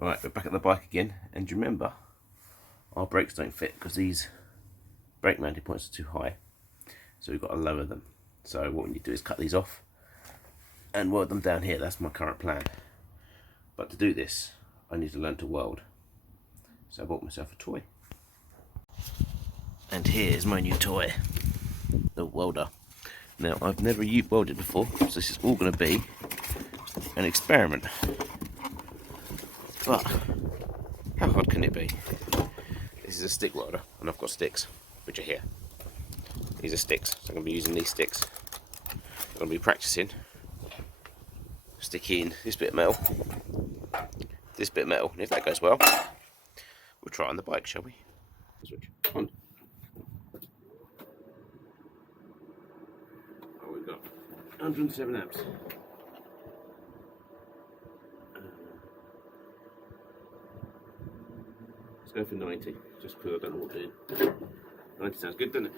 Right, we're back at the bike again, and remember, our brakes don't fit because these brake mounting points are too high, so we've got to lower them. So what we need to do is cut these off and weld them down here. That's my current plan. But to do this, I need to learn to weld. So I bought myself a toy. And here's my new toy, the welder. Now, I've never welded before, so this is all going to be an experiment. But how hard can it be? This is a stick welder, and I've got sticks, which are here. These are sticks, so I'm going to be using these sticks. I'm going to be practicing sticking this bit of metal, and if that goes well, we'll try it on the bike, shall we? Switch on. Oh, we've got 107 amps. Let's go for 90, just because I don't know what to do. 90 sounds good, doesn't it?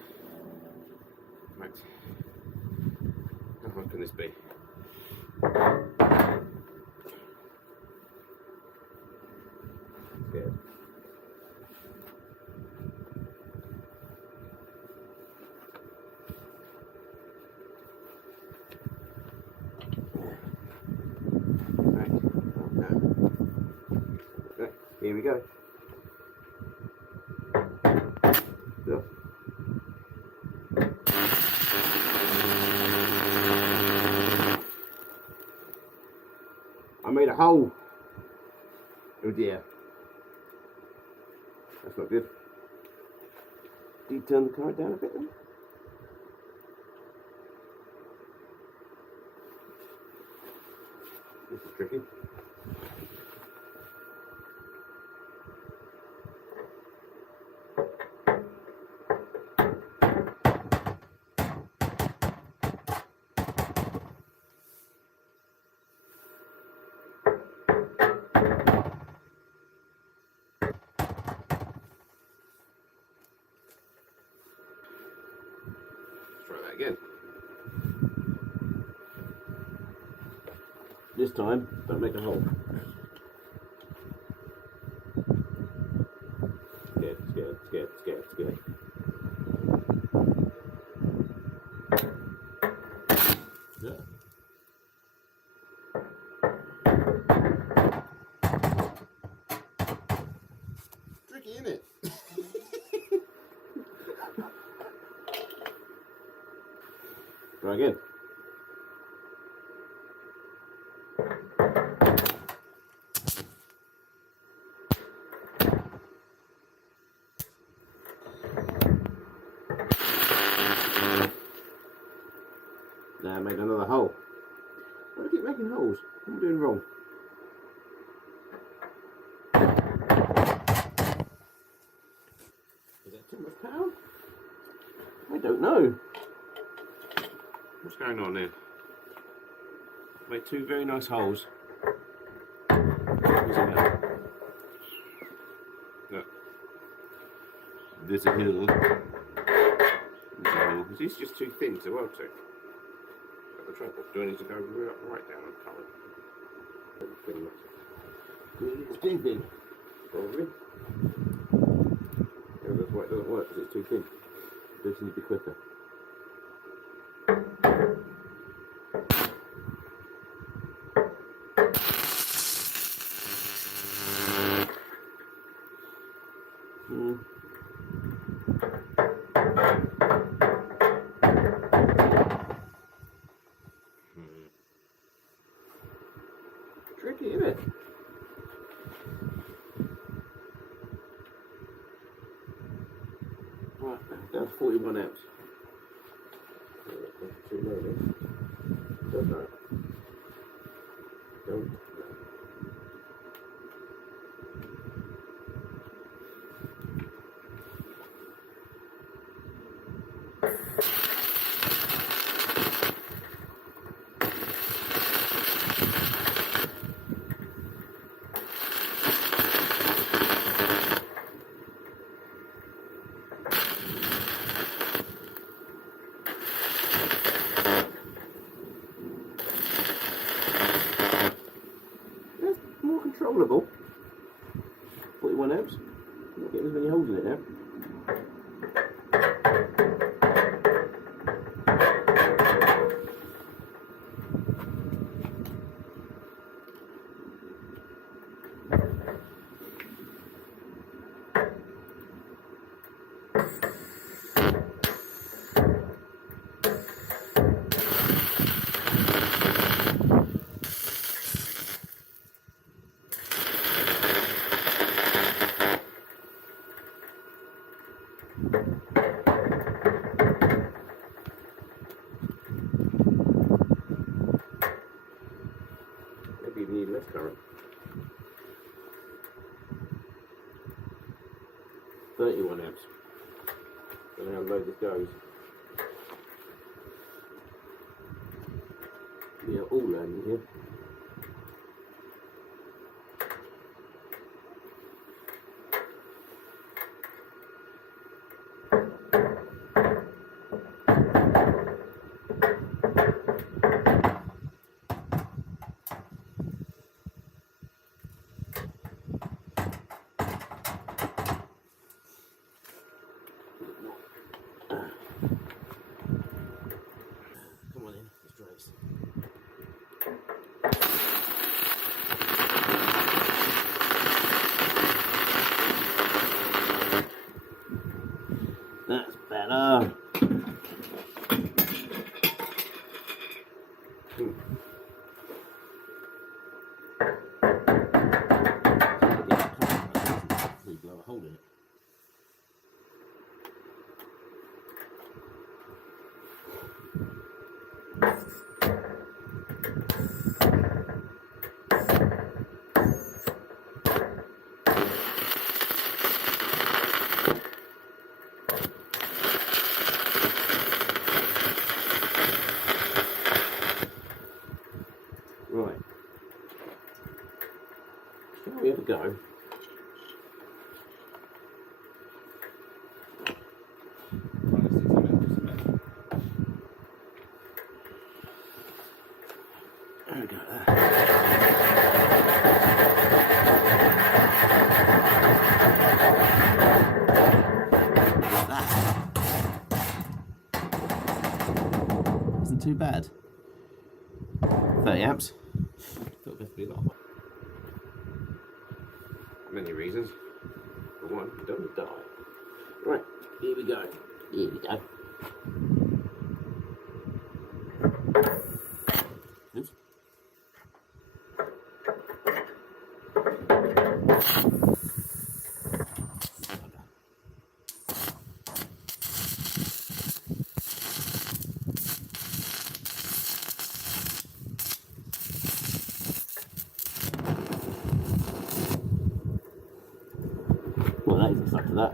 Right. How hard can this be? Scared. Right. Okay, here we go. Look. I made a hole. Oh dear. That's not good. Do you turn the car down a bit then? This is tricky. Again. This time, don't make a hole. Scared. Yeah. Tricky, isn't it? Try again. Now I made another hole. Why do I keep making holes? What am I doing wrong? Is that too much power? I don't know. What's going on there? Made two very nice holes. Look. There's a hill. Is this just too thin to weld to? Got the trouble. Do I need to go right down and cut it? Pretty much. It's too thin. Probably. Yeah, that's why it doesn't work, because it's too thin. This needs to be quicker. Tricky, isn't it? Right, down to 41 amps. Too low then. Don't know. Don't know. Controllable. 41 amps. I'm not getting as many holes in it now. Maybe you need less current. 31 amps. Don't know how low this goes. We are all learning here. Come on in, let's try this. That's better. Blow a hole in it. Right. Shall we have a go? There we go. Isn't too bad. 30 amps. Thought this would be a lot higher. Many reasons. For one, you don't die. Right, here we go. Here we go. Oops. Well, that isn't stuck to that.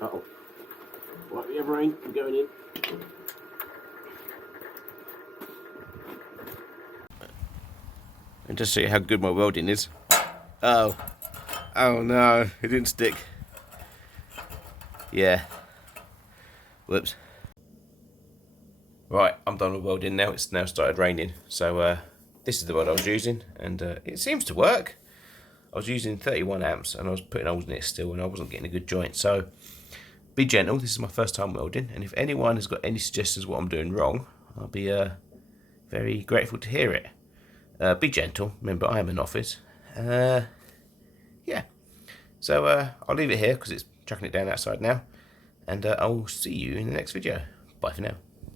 Uh-oh. Right, we have rain. I'm going in. And just see how good my welding is. Oh. Oh no, it didn't stick. Yeah. Whoops. Right, I'm done with welding now. It's now started raining. So this is the one I was using, and it seems to work. I was using 31 amps and I was putting holes in it still, and I wasn't getting a good joint. So be gentle. This is my first time welding, and if anyone has got any suggestions what I'm doing wrong, I'll be very grateful to hear it. Be gentle. Remember, I am an office. Yeah. So I'll leave it here because it's chucking it down outside now, and I'll see you in the next video. Bye for now.